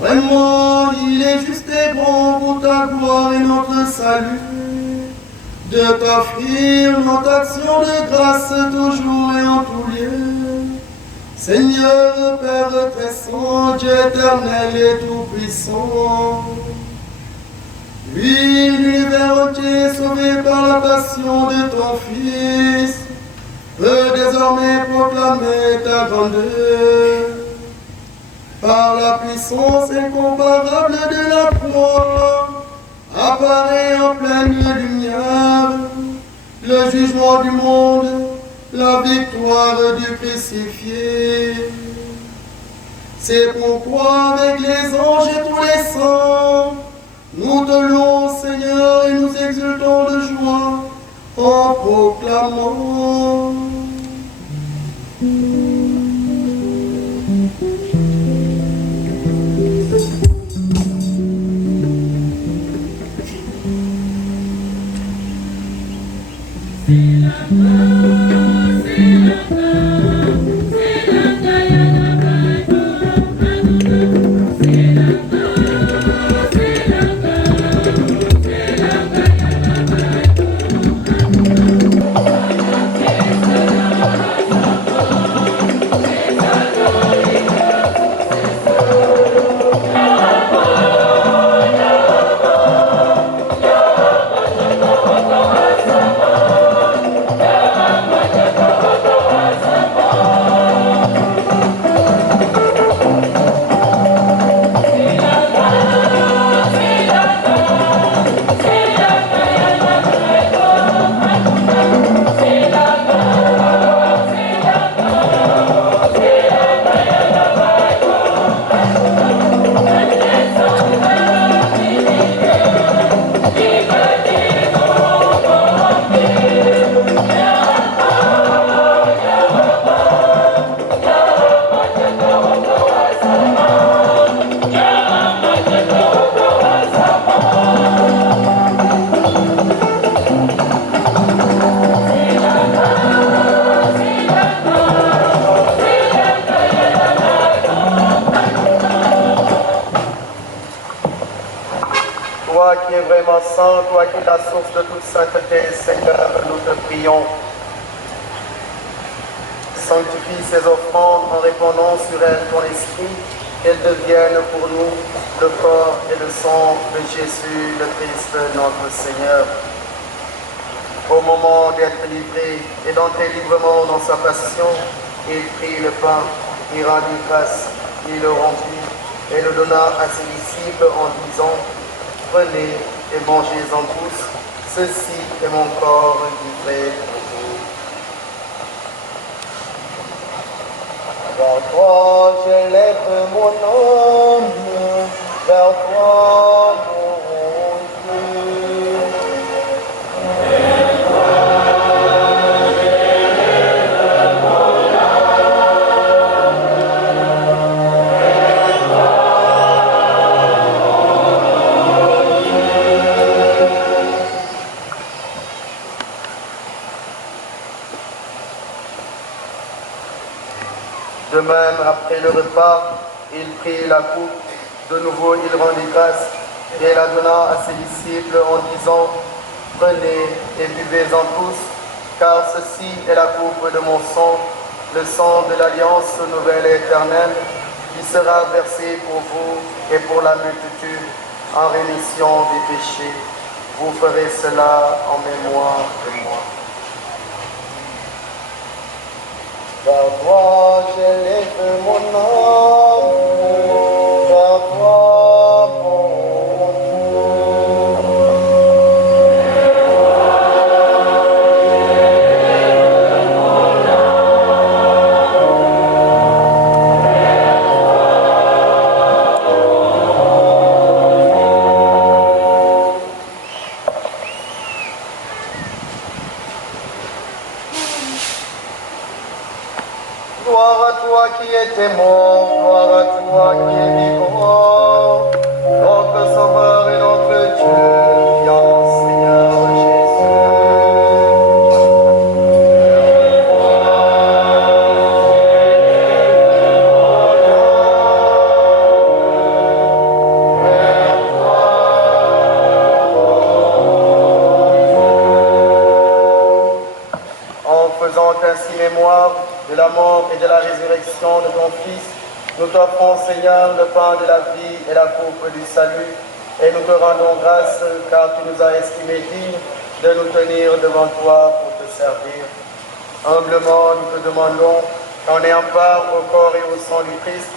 Vraiment, il est juste et bon pour ta gloire et notre salut, de t'offrir notre action de grâce toujours et en tout lieu. Seigneur, Père très saint, Dieu éternel et tout-puissant, lui, l'univers entier sauvé par la passion de ton Fils, peut désormais proclamer ta grandeur. Par la puissance incomparable de la croix, apparaît en pleine lumière le jugement du monde, la victoire du crucifié. C'est pourquoi avec les anges et tous les saints, nous te louons Seigneur et nous exultons de joie en proclamant. Thank you. qui es vraiment saint, toi qui es la source de toute sainteté, Seigneur, nous te prions. Sanctifie ces offrandes en répandant sur elles ton esprit, qu'elles deviennent pour nous le corps et le sang de Jésus, le Christ, notre Seigneur. Au moment d'être livré et dans tes livrements dans sa passion, il prit le pain, il rendit grâce, il le rompit et le donna à ses disciples en disant, prenez et mangez-en tous, ceci est mon corps livré pour vous. Vers toi j'élève mon âme, vers toi mon Dieu. De même, après le repas, il prit la coupe, de nouveau il rendit grâce et la donna à ses disciples en disant, prenez et buvez-en tous, car ceci est la coupe de mon sang, le sang de l'alliance nouvelle et éternelle, qui sera versé pour vous et pour la multitude en rémission des péchés. Vous ferez cela en mémoire de moi. Vers toi j'élève mon âme, vers toi mon Gloire à toi qui étais mort, gloire à toi qui es vivant, notre Sauveur et notre Dieu, viens Seigneur Jésus. En faisant ainsi mémoire de la mort et de la résurrection de ton Fils, nous t'offrons, Seigneur, le pain de la vie et la coupe du salut, et nous te rendons grâce, car tu nous as estimés dignes de nous tenir devant toi pour te servir. Humblement, nous te demandons qu'en ayant part au corps et au sang du Christ,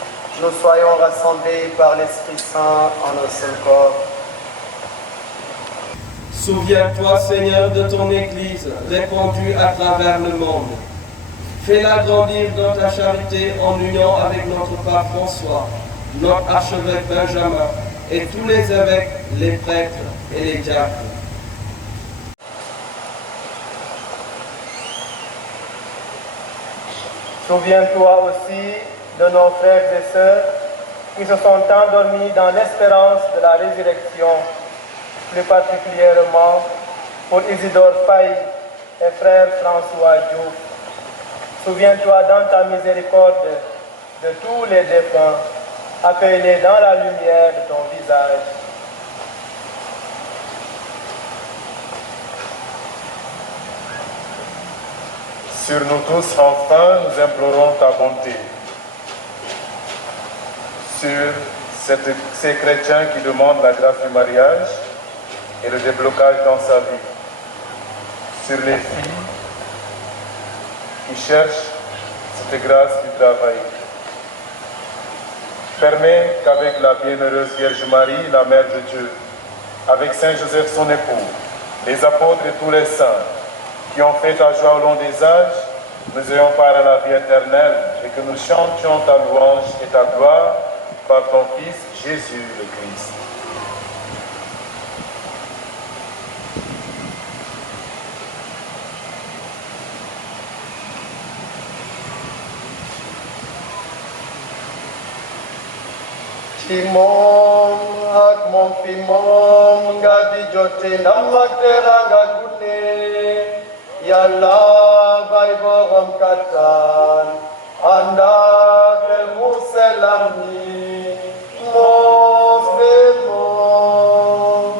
nous soyons rassemblés par l'Esprit Saint en un seul corps. Souviens-toi, Seigneur, de ton Église répandue à travers le monde. Fais-la grandir dans ta charité en union avec notre pape François, notre archevêque Benjamin et tous les évêques, les prêtres et les diacres. Souviens-toi aussi de nos frères et sœurs qui se sont endormis dans l'espérance de la résurrection, plus particulièrement pour Isidore Faye et frère François Diouf. Souviens-toi dans ta miséricorde de tous les défunts, accueille-les dans la lumière de ton visage. Sur nous tous, enfin, nous implorons ta bonté. Sur ces chrétiens qui demandent la grâce du mariage et le déblocage dans sa vie. Sur les filles qui cherchent cette grâce du travail. Permets qu'avec la bienheureuse Vierge Marie, la Mère de Dieu, avec Saint Joseph son époux, les apôtres et tous les saints qui ont fait ta joie au long des âges, nous ayons part à la vie éternelle et que nous chantions ta louange et ta gloire par ton Fils Jésus le Christ. Timon ak mon fimon ngadi jote namakteranga gune yalla bay borom katan anda kel muselami mos demon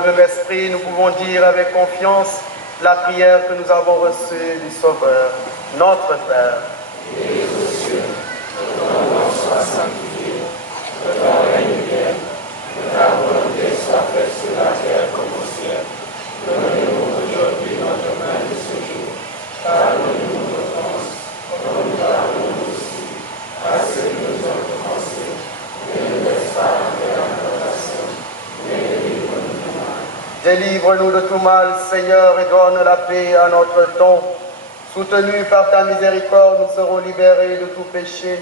le même esprit, nous pouvons dire avec confiance la prière que nous avons reçue du Sauveur, notre Père. Qui es aux cieux, que ton nom soit sanctifié, que ton règne vienne, que ta volonté soit faite sur la terre comme au ciel. Donne-nous aujourd'hui notre pain de ce jour. Pardonne-nous nos offenses, comme nous pardonnons aussi à ceux qui nous ont offensés. Ne nous laisse pas entrer en tentation, mais délivre-nous du mal. Délivre-nous de tout mal, Seigneur, et donne la paix à notre temps. Soutenus par ta miséricorde, nous serons libérés de tout péché,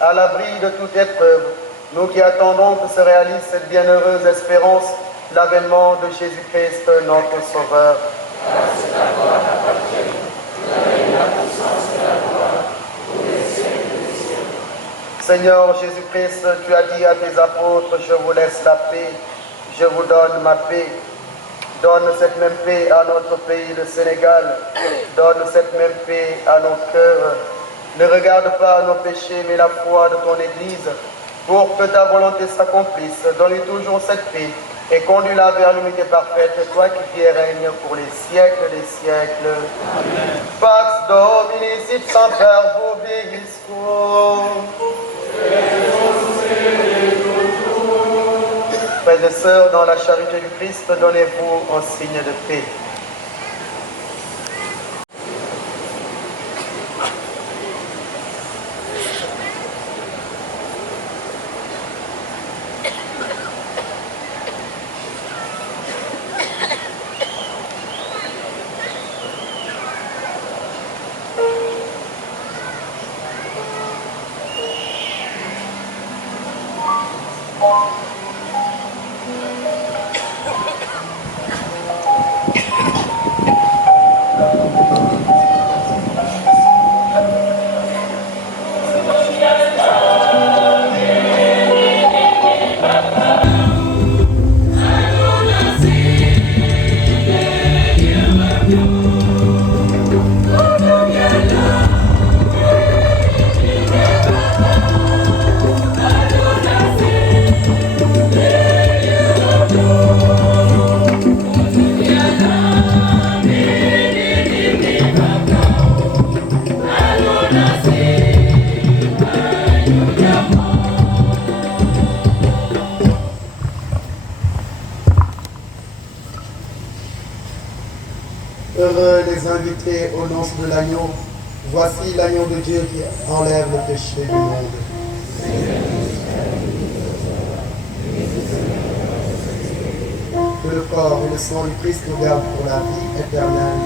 à l'abri de toute épreuve. Nous qui attendons que se réalise cette bienheureuse espérance, l'avènement de Jésus-Christ, notre Sauveur. Grâce à toi t'appartient, la règne, la puissance et la gloire, pour les siècles des siècles. Seigneur Jésus-Christ, tu as dit à tes apôtres, je vous laisse la paix, je vous donne ma paix. Donne cette même paix à notre pays, le Sénégal. Donne cette même paix à nos cœurs. Ne regarde pas nos péchés, mais la foi de ton Église. Pour que ta volonté s'accomplisse, donne-lui toujours cette paix et conduis-la vers l'unité parfaite, toi qui vis et règnes pour les siècles des siècles. Amen. Pax Domini sit semper vobiscum. Frères et sœurs, dans la charité du Christ, donnez-vous un signe de paix. Heureux les invités aux noces de l'agneau. Voici l'agneau de Dieu qui enlève le péché du monde. Que le corps et le sang du Christ nous gardent pour la vie éternelle.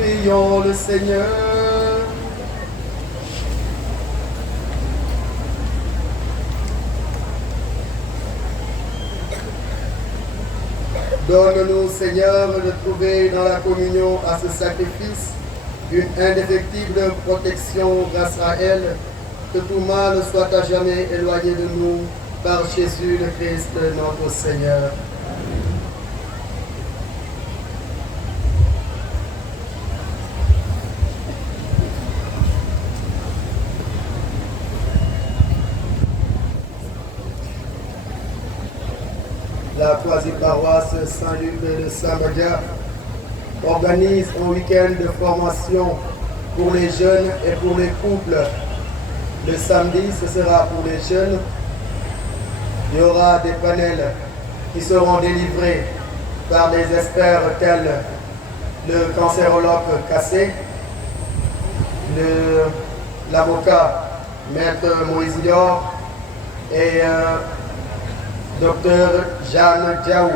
Prions le Seigneur. Donne-nous, Seigneur, de trouver dans la communion à ce sacrifice une indéfectible protection grâce à elle, que tout mal soit à jamais éloigné de nous par Jésus le Christ, notre Seigneur. La quasi-paroisse Saint-Luc de Samaria organise un week-end de formation pour les jeunes et pour les couples. Le samedi, ce sera pour les jeunes. Il y aura des panels qui seront délivrés par des experts tels le cancérologue Cassé, l'avocat Maître Moïse Dior et Docteur Jeanne Diaou.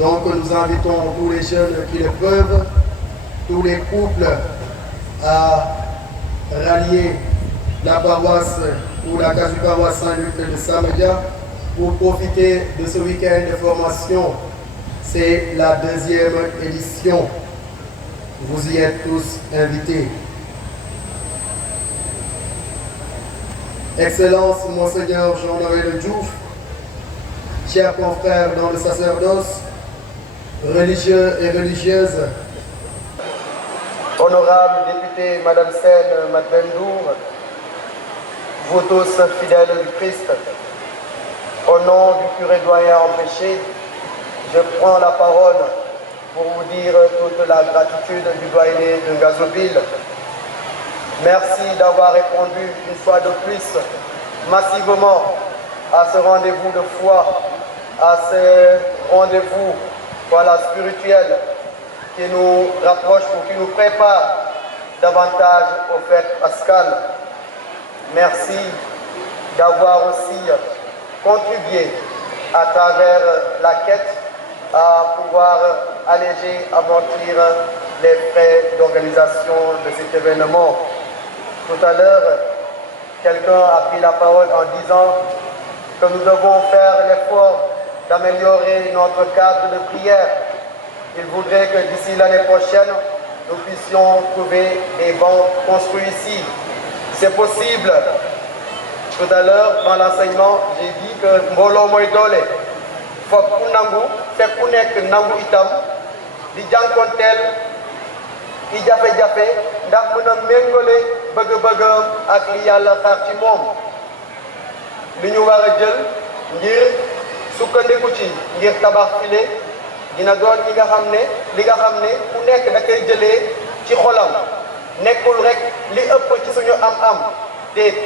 Donc nous invitons tous les jeunes qui le peuvent, tous les couples à rallier la paroisse ou la quasi-paroisse Saint-Luc de Samaria pour profiter de ce week-end de formation. C'est la 2e édition. vous y êtes tous invités. Excellence, Monseigneur Jean-Noël Diouf, chers confrères dans le sacerdoce, religieux et religieuses, honorable député Madame Sen Matbendour, vous tous fidèles du Christ, au nom du curé doyen empêché, je prends la parole pour vous dire toute la gratitude du doyenné de Gazoville. Merci d'avoir répondu une fois de plus massivement à ce rendez-vous de foi, à ce rendez-vous spirituel qui nous rapproche ou qui nous prépare davantage aux fêtes pascales. Merci d'avoir aussi contribué à travers la quête à pouvoir alléger, amortir les frais d'organisation de cet événement. Tout à l'heure, quelqu'un a pris la parole en disant que nous devons faire l'effort d'améliorer notre cadre de prière. Il voudrait que d'ici l'année prochaine, nous puissions trouver des bancs construits ici. C'est possible. Tout à l'heure, dans l'enseignement, j'ai dit que Mbolo Moïdole, faut que nangu, c'est pour que nangu itam, di jankontel, di jafe-jafe, ndax mën a méngale bëgg-bëggam ak li yàlla xaar ci moom. Li ñu war a jël ngir sukkandiku ci ngir tabax file dina doon li nga xam ne ku nekk da koy jëlee ci xolam nekkul rek li ëpp ci suñu am-am déet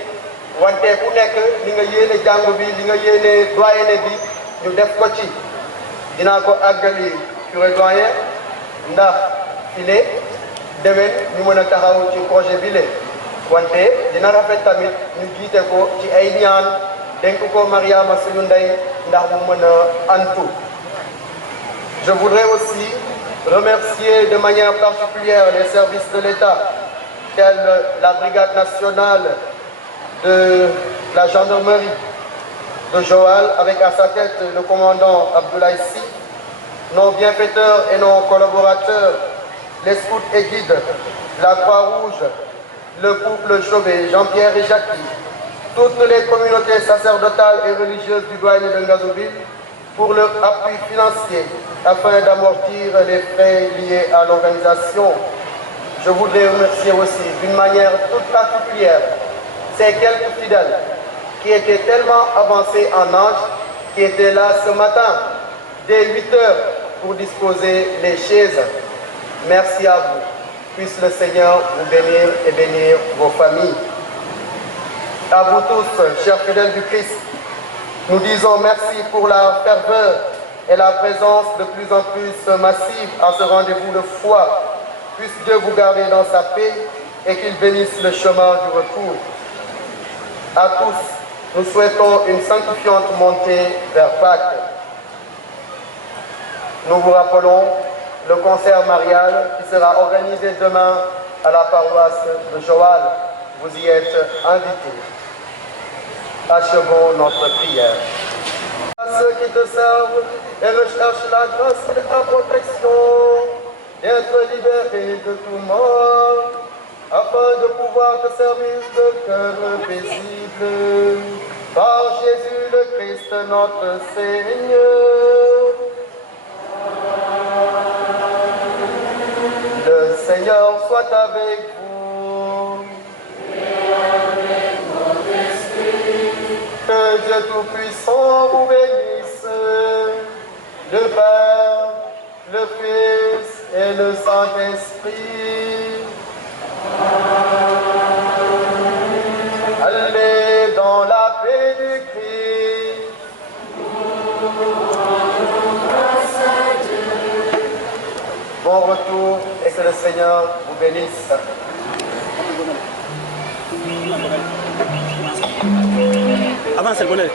wante ku nekk li nga yéene jàngu bi li nga yéene doyenné bi ñu def ko ci. dinaa ko àggali curé doyen ndax file déwén ñu mën a taxaw ci projet bi le wante dina rafet tamit ñu jiite ko ci ay ñaan dénk ko Mariama suñu ndey ndax mu mën a antu. Je voudrais aussi remercier de manière particulière les services de l'État, tels la Brigade nationale de la gendarmerie de Joal, avec à sa tête le commandant Abdoulaye Sy, nos bienfaiteurs et nos collaborateurs, les scouts et guides, la Croix-Rouge, le couple Chauvet, Jean-Pierre et Jackie, toutes les communautés sacerdotales et religieuses du doyenné de Ngazoville pour leur appui financier afin d'amortir les frais liés à l'organisation. Je voudrais remercier aussi d'une manière toute particulière ces quelques fidèles qui étaient tellement avancés en âge, qui étaient là ce matin dès 8 heures pour disposer les chaises. Merci à vous. Puisse le Seigneur vous bénir et bénir vos familles. À vous tous, chers fidèles du Christ, nous disons merci pour la ferveur et la présence de plus en plus massive à ce rendez-vous de foi. Puisse Dieu vous garder dans sa paix et qu'il bénisse le chemin du retour. À tous, nous souhaitons une sanctifiante montée vers Pâques. Nous vous rappelons le concert marial qui sera organisé demain à la paroisse de Joal. Vous y êtes invités. Achevons notre prière. À ceux qui te servent et recherchent la grâce et la protection, d'être libérés de tout mal, afin de pouvoir te servir de cœur paisible. Par Jésus le Christ notre Seigneur. Le Seigneur soit avec vous. Que Dieu Tout-Puissant vous bénisse, le Père, le Fils et le Saint-Esprit. Allez dans la paix du Christ. Bon retour et que le Seigneur vous bénisse. Avance el bonnet.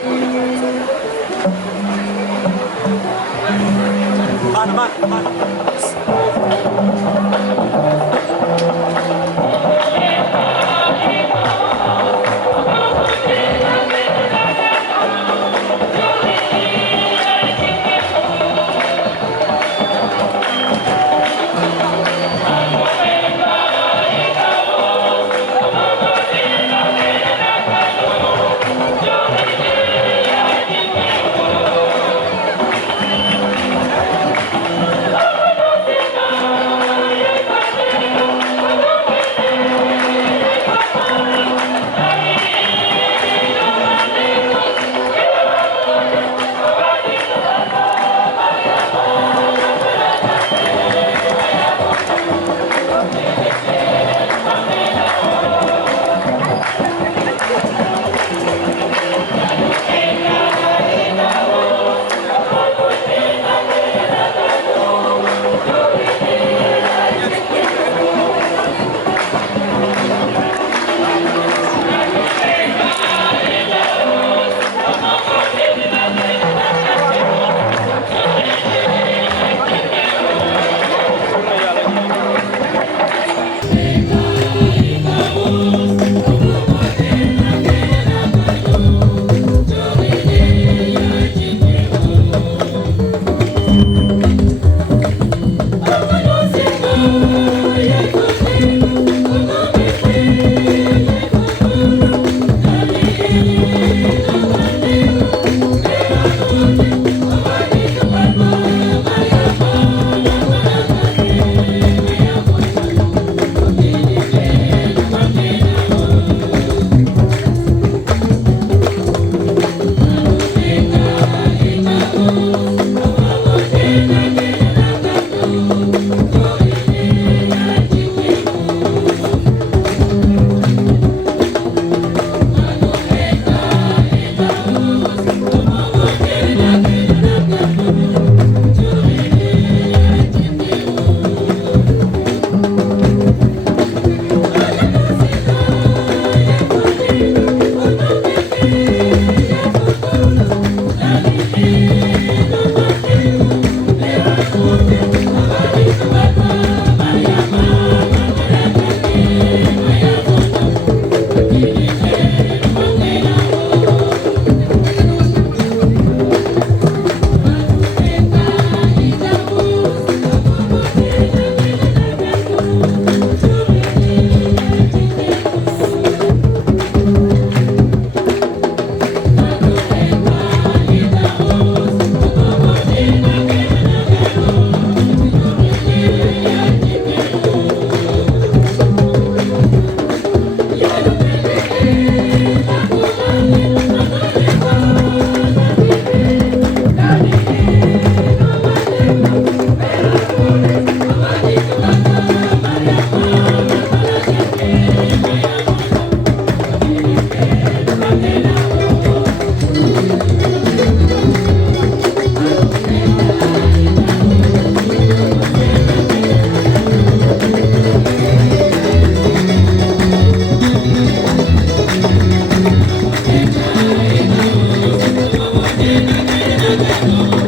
Thank you.